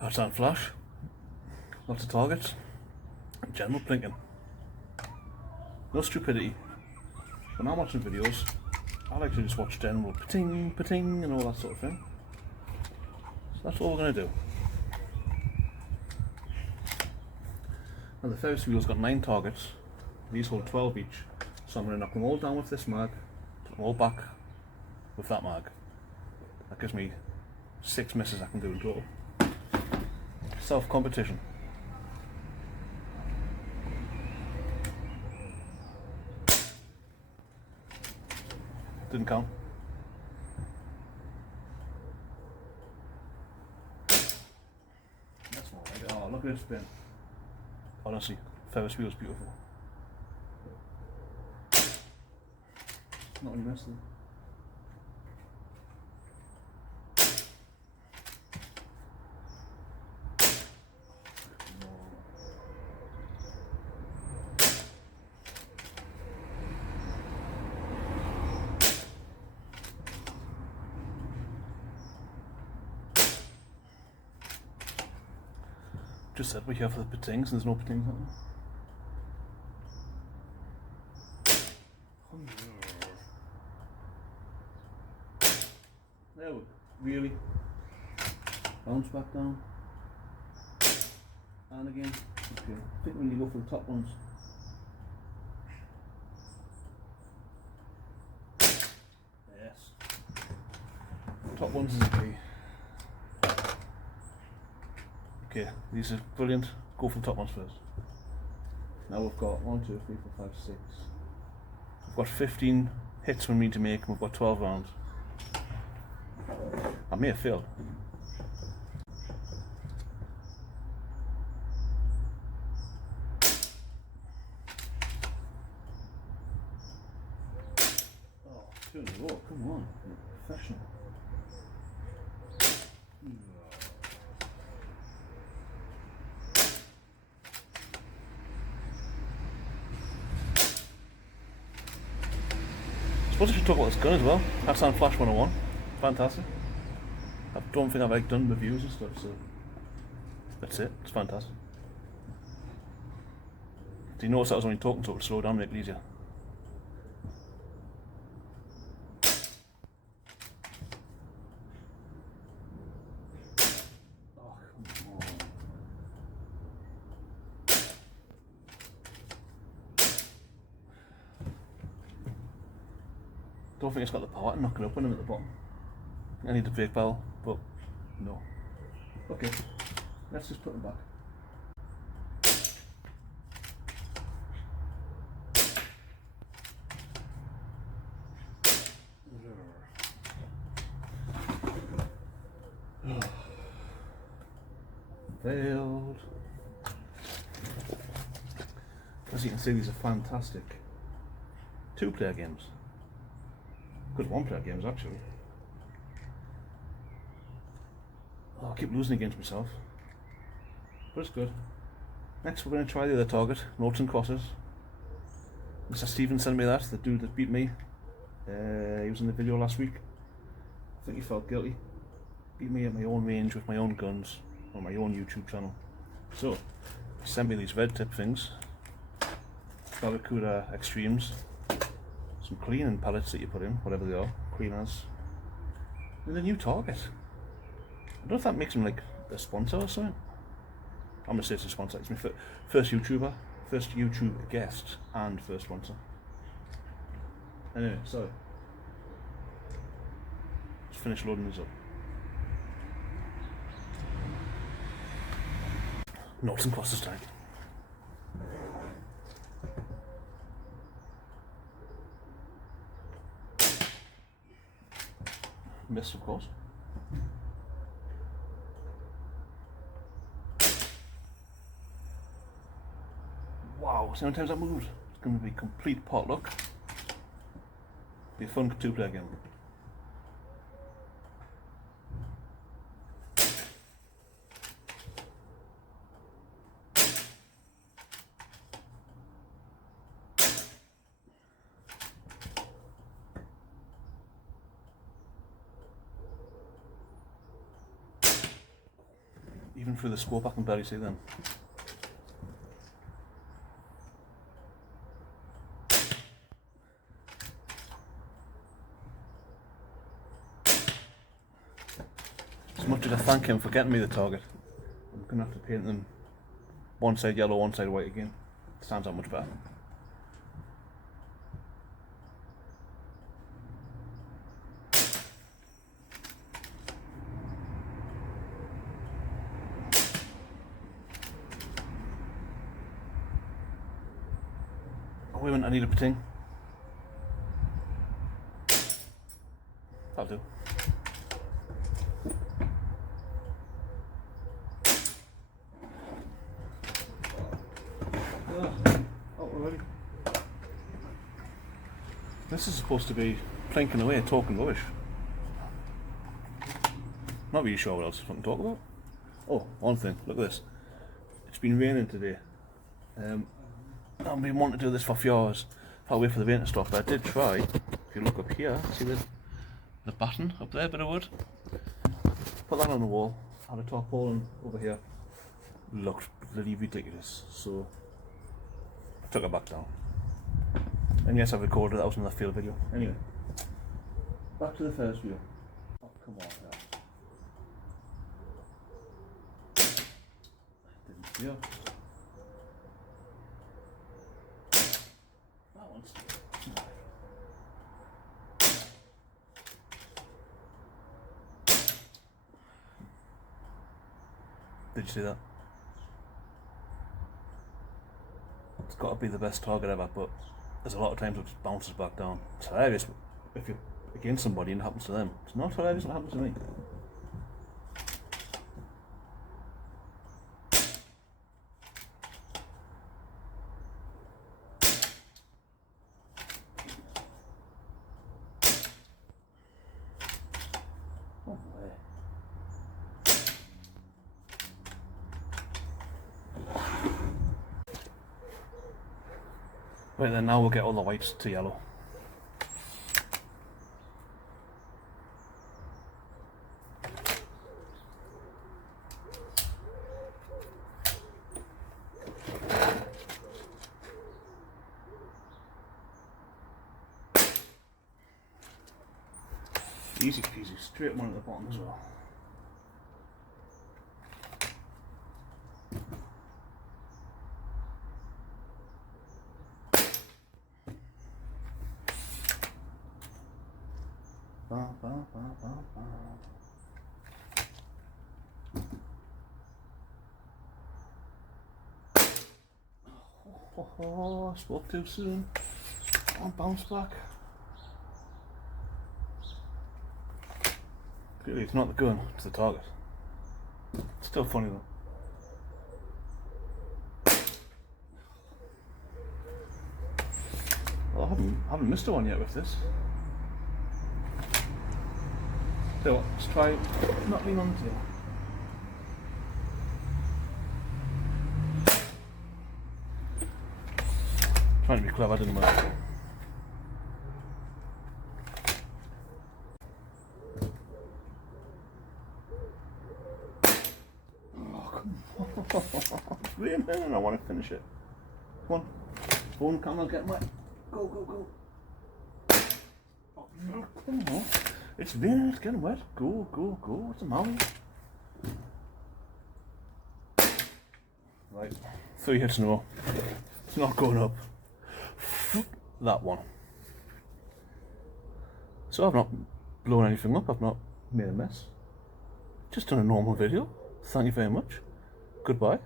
Outside flash, lots of targets, general plinking. No stupidity. When I'm watching videos, I like to just watch general pating, pating and all that sort of thing. So that's all we're going to do. Now the Ferris wheel's got 9 targets, these hold 12 each, so I'm going to knock them all down with this mag, put them all back with that mag. That gives me 6 misses I can do in total. Self-competition. Didn't count. That's not right. Oh, look at it spin. Honestly, Ferris wheel's beautiful. Not any mess though. Just said we're here for the patings, and there's no patings happening. There we go. Really? Bounce back down. And again. Okay. I think we need to go for the top ones. Yes. Top ones is the key. Okay, these are brilliant. Go for the top ones first. Now we've got 1, 2, 3, 4, 5, 6. We've got 15 hits we need to make, and we've got 12 rounds. I may have failed. Oh, 2 in a row, come on. You're professional. I suppose I should talk about this gun as well. Outside Flash 101. Fantastic. I don't think I've done reviews and stuff, so that's it. It's fantastic. Do you notice I was only talking to it to slow down and make it easier? Oh, come on. Don't think it's got the power to knock it up when I'm at the bottom. I need the brake pedal, but no. Okay, let's just put them back. Failed. As you can see, these are fantastic 2-player games. Good 1-player games actually. Oh, I keep losing against myself, but it's good. Next we're going to try the other target, noughts and crosses. Mr. Stephen sent me that, the dude that beat me. He was in the video last week. I think he felt guilty. Beat me at my own range with my own guns on my own YouTube channel. So, he sent me these red tip things. Barracuda Extremes. Some cleaning pellets that you put in, whatever they are, cleaners. And a new target. I don't know if that makes him like a sponsor or something. I'm gonna say it's a sponsor. It's my first YouTuber, first YouTube guest, and first sponsor. Anyway, so let's finish loading these up. Noughts and crosses time. Missed, of course. Wow, see how many times that moved? It's going to be complete potluck. Be a fun 2-player game. Even through the scope I can barely see them. As much as I thank him for getting me the target, I'm going to have to paint them one side yellow, one side white again. It stands out much better. Oh wait a minute, I need a pling. That'll do. Already. This is supposed to be plinking away, talking rubbish. Not really sure what else I can talk about. Oh, one thing, look at this. It's been raining today. I've been wanting to do this for a few hours. I'll wait for the rain to stop, but I did try. If you look up here, see the batten up there, bit of wood. Put that on the wall, had a tarpaulin over here. Looked bloody ridiculous, so I took it back down. And yes, I've recorded that was another field video. Anyway, back to the first view. Oh, come on now. Didn't see it. That one's... Did you see that? It's got to be the best target ever, but there's a lot of times it bounces back down. It's hilarious if you're against somebody and it happens to them. It's not hilarious when it happens to me. Oh, way. Right then, now we'll get all the whites to yellow. Easy peasy, straight one at the bottom as well. Ba, ba, ba, ba, ba. Oh, I spoke too soon. I'll bounce back. Clearly it's not the gun, it's the target. It's still funny though. Well, I haven't missed a one yet with this. So what, let's try not lean on to it. Trying to be clever, didn't work. Oh, come on. Really? I want to finish it. Come on. Phone camera, get my... Go, go, go. Oh, no, come on. It's raining, it's getting wet. Go, go, go. What's the matter? Right. 3 hits in a row. It's not going up. That one. So I've not blown anything up, I've not made a mess. Just done a normal video. Thank you very much. Goodbye.